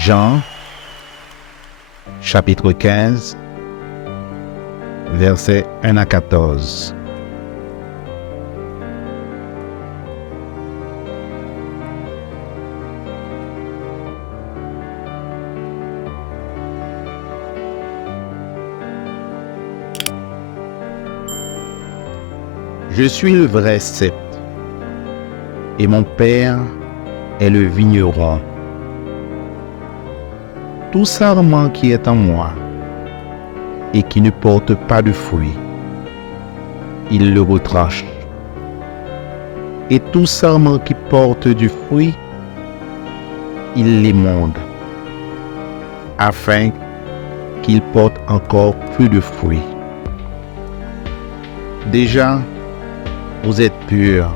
Jean, chapitre 15, versets 1 à 14. Je suis le vrai cep, et mon Père est le vigneron. Tout sarment qui est en moi et qui ne porte pas de fruits, il le retranche. Et tout sarment qui porte du fruit, il l'émonde, afin qu'il porte encore plus de fruits. Déjà, vous êtes purs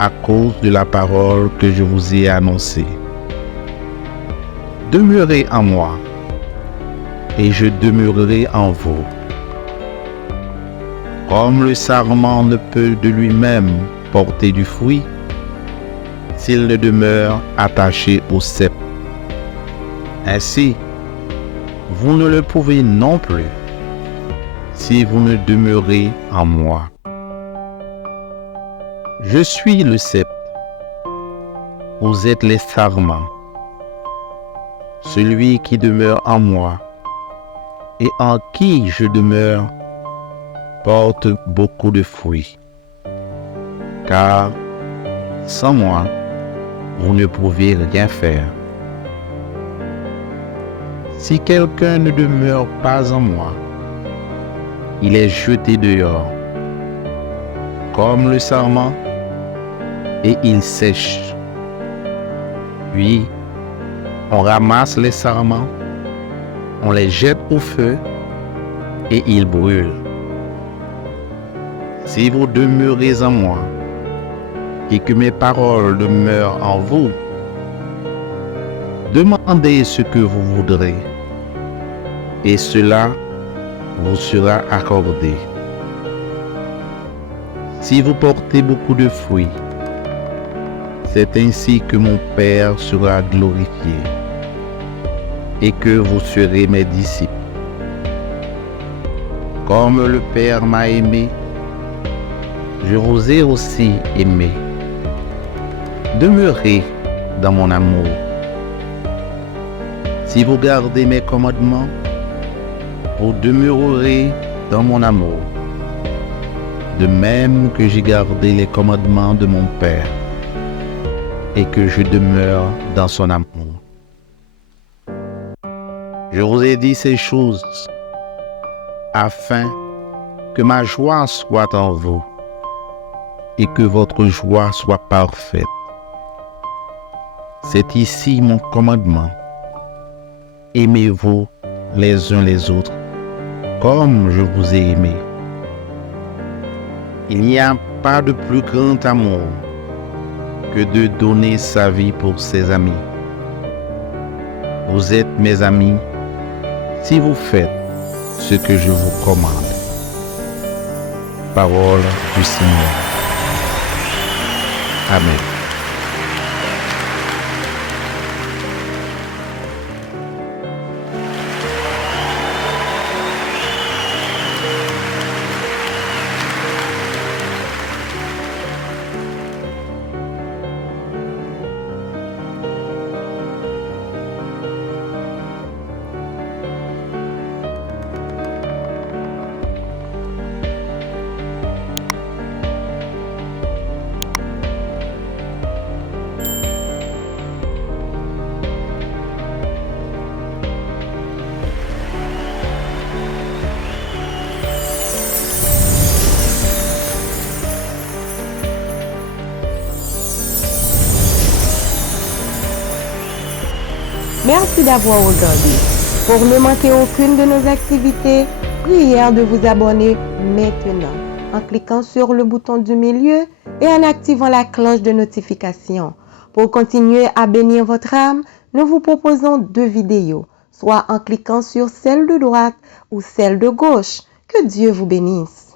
à cause de la parole que je vous ai annoncée. Demeurez en moi, et je demeurerai en vous. Comme le sarment ne peut de lui-même porter du fruit, s'il ne demeure attaché au cep. Ainsi, vous ne le pouvez non plus, si vous ne demeurez en moi. Je suis le cep, vous êtes les sarments. Celui qui demeure en moi et en qui je demeure porte beaucoup de fruits. Car sans moi, vous ne pouvez rien faire. Si quelqu'un ne demeure pas en moi, il est jeté dehors, comme le sarment, et il sèche. Puis, on ramasse les sarments, on les jette au feu, et ils brûlent. Si vous demeurez en moi, et que mes paroles demeurent en vous, demandez ce que vous voudrez, et cela vous sera accordé. Si vous portez beaucoup de fruits, c'est ainsi que mon Père sera glorifié et que vous serez mes disciples. Comme le Père m'a aimé, je vous ai aussi aimé. Demeurez dans mon amour. Si vous gardez mes commandements, vous demeurerez dans mon amour, de même que j'ai gardé les commandements de mon Père et que je demeure dans son amour. Je vous ai dit ces choses afin que ma joie soit en vous et que votre joie soit parfaite. C'est ici mon commandement. Aimez-vous les uns les autres comme je vous ai aimé. Il n'y a pas de plus grand amour que de donner sa vie pour ses amis. Vous êtes mes amis si vous faites ce que je vous commande. Parole du Seigneur. Amen. Merci d'avoir regardé. Pour ne manquer aucune de nos activités, prière de vous abonner maintenant en cliquant sur le bouton du milieu et en activant la cloche de notification. Pour continuer à bénir votre âme, nous vous proposons 2 vidéos, soit en cliquant sur celle de droite ou celle de gauche. Que Dieu vous bénisse.